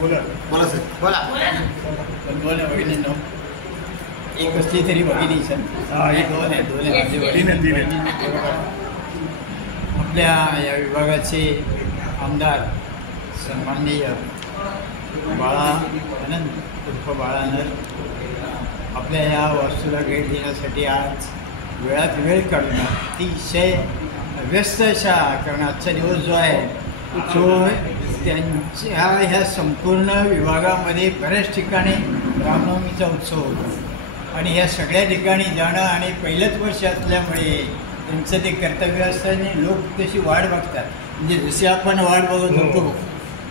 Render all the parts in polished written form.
बोला बोला सर बोला. दोन भगिनींनो, एक असली तरी भगिनी सर. दोन आहे माझे वडील. आपल्या या विभागाचे आमदार सन्माननीय बाळा अनंत उर्फ बाळानर आपल्या या वास्तूला भेट देण्यासाठी आज वेळात वेळ काढून अतिशय व्यस्त अशा, कारण आजचा दिवस जो आहे तो त्यांच्या ह्या संपूर्ण विभागामध्ये बऱ्याच ठिकाणी रामनवमीचा उत्सव होतो आणि ह्या सगळ्या ठिकाणी जाणं आणि पहिलंच वर्ष असल्यामुळे त्यांचं ते कर्तव्य असताना लोक तशी वाट बघतात. म्हणजे जसे आपण वाट बघत होतो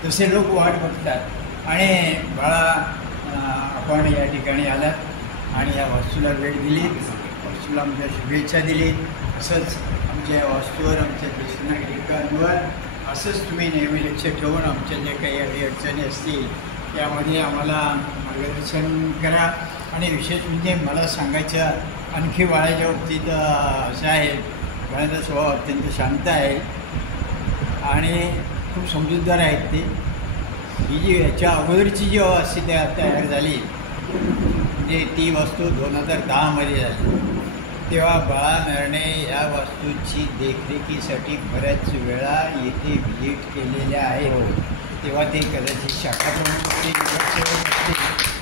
तसे लोक वाट बघतात. आणि बाळा, आपण या ठिकाणी आलात आणि या वास्तूला भेट दिली, वास्तूला आमच्या शुभेच्छा दिली. असंच आमच्या वास्तूवर, आमच्या ज्येष्ठ नागरिकांवर असंच तुम्ही नेहमी लक्ष ठेवून आमच्या जे काही अडीअडचणी असतील त्यामध्ये आम्हाला मार्गदर्शन करा. आणि विशेष म्हणजे मला सांगायचं आणखी बाळाच्या बाबतीत असं आहे, बाळाचा स्वभाव अत्यंत शांत आहे आणि खूप समजूतदार आहेत ते. ही जी याच्या अगोदरची जी वास्तू तयार झाली म्हणजे ती वास्तू 2010मध्ये झाली, तेव्हा बाळानरने या वास्तूची देखरेखीसाठी बऱ्याच वेळा येथे व्हिजिट केलेल्या आहेत. तेव्हा ते कदाचित शाखा प्रमुख असते,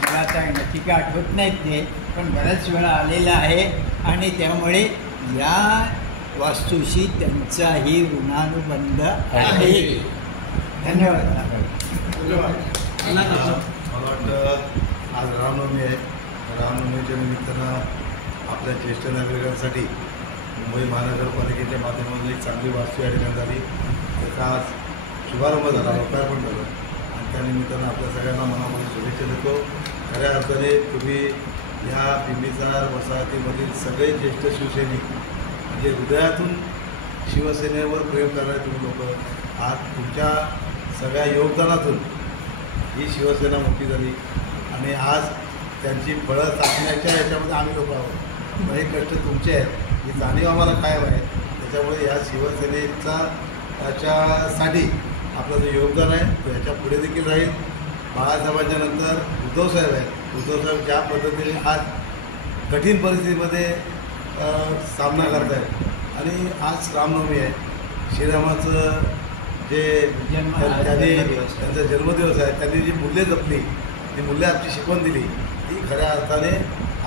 मला आता नक्की काय आठवत नाहीत ते, पण बऱ्याच वेळा आलेला आहे आणि त्यामुळे या वास्तूशी त्यांचाही ऋणानुबंध आहे. धन्यवाद. मला वाटतं आज रामनवमी आहे. रामनवमीच्या निमित्तानं आपल्या ज्येष्ठ नागरिकांसाठी मुंबई महानगरपालिकेच्या माध्यमातून एक चांगली वास्तू या ठिकाणी झाली. त्याचा आज शुभारंभ झाला, लोकार्पण झालं आणि त्यानिमित्तानं आपल्या सगळ्यांना मनामध्ये शुभेच्छा देतो. खऱ्या अर्थाने तुम्ही ह्या बिंबिसार वसाहतीमधील सगळे ज्येष्ठ शिवसैनिक म्हणजे हृदयातून शिवसेनेवर प्रेम करणारे तुम्ही लोक आज तुमच्या सगळ्या योगदानातून ही शिवसेना मोठी झाली आणि आज त्यांची फळं चाचण्याच्या याच्यामध्ये आम्ही लोक आहोत. हे कष्ट तुमचे आहेत, ही जाणीव आम्हाला कायम आहे. त्याच्यामुळे या शिवसेनेचा त्याच्यासाठी आपलं जे योगदान आहे तो याच्या पुढे देखील राहील. बाळासाहेबांच्या नंतर उद्धवसाहेब आहेत. उद्धवसाहेब ज्या पद्धतीने आज कठीण परिस्थितीमध्ये सामना करत आहेत आणि आज रामनवमी आहे, श्रीरामाचं जे त्यांचा जन्मदिवस आहे, त्यांनी जी मूल्ये जपली, ती मूल्ये आमची शिकवण दिली, ती खऱ्या अर्थाने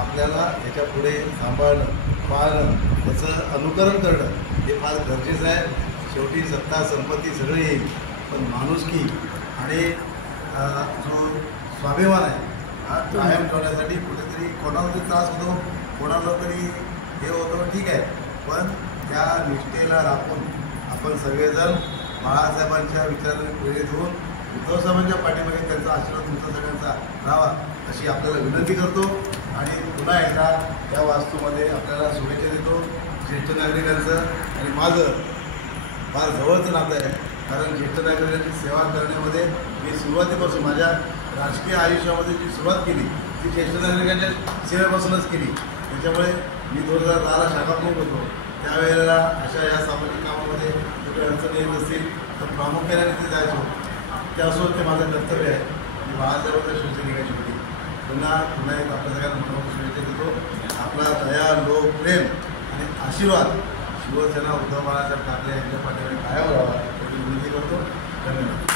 आपल्याला याच्या पुढे सांभाळणं, पाळणं, त्याचं अनुकरण करणं हे फार गरजेचं आहे. शेवटी सत्ता संपत्ती सगळं येईल, पण माणुसकी आणि जो स्वाभिमान आहे हा कायम ठेवण्यासाठी कुठेतरी कोणाला तरी त्रास होतो, कोणाला तरी हे होतं, ठीक आहे, पण त्या निष्ठेला राखून आपण सगळेजण बाळासाहेबांच्या विचाराने प्रेरित होऊन उद्धवसाहेबांच्या पाठीमागे त्यांचा आशीर्वाद तुमचा सगळ्यांचा राहावा अशी आपल्याला विनंती करतो. आणि पुन्हा एकदा या वास्तूमध्ये आपल्याला शुभेच्छा देतो ज्येष्ठ नागरिकांचं. आणि माझं फार जवळचं नातं आहे, कारण ज्येष्ठ नागरिकांची सेवा करण्यामध्ये मी सुरुवातीपासून माझ्या राजकीय आयुष्यामध्ये जी सुरुवात केली ती ज्येष्ठ नागरिकांच्या सेवेपासूनच केली. त्याच्यामुळे मी 2010ला शाखा प्रमुख होतो. त्यावेळेला अशा या सामाजिक कामामध्ये कुठे अडचणी येत असतील तर प्रामुख्याने तिथे जायचो. त्यासोबत ते माझं कर्तव्य आहे. मी बाळासाहेबांच्या शिवसैनिकाची होती. पुन्हा एक आपल्या सगळ्यांना मनोभाव शुभेच्छा देतो. आपला दया, लोक, प्रेम आणि आशीर्वाद शिवसेना उद्धव बाळासाहेब ठाकरे यांच्या पाठीमागे कायम राहावा याची विनंती करतो. धन्यवाद.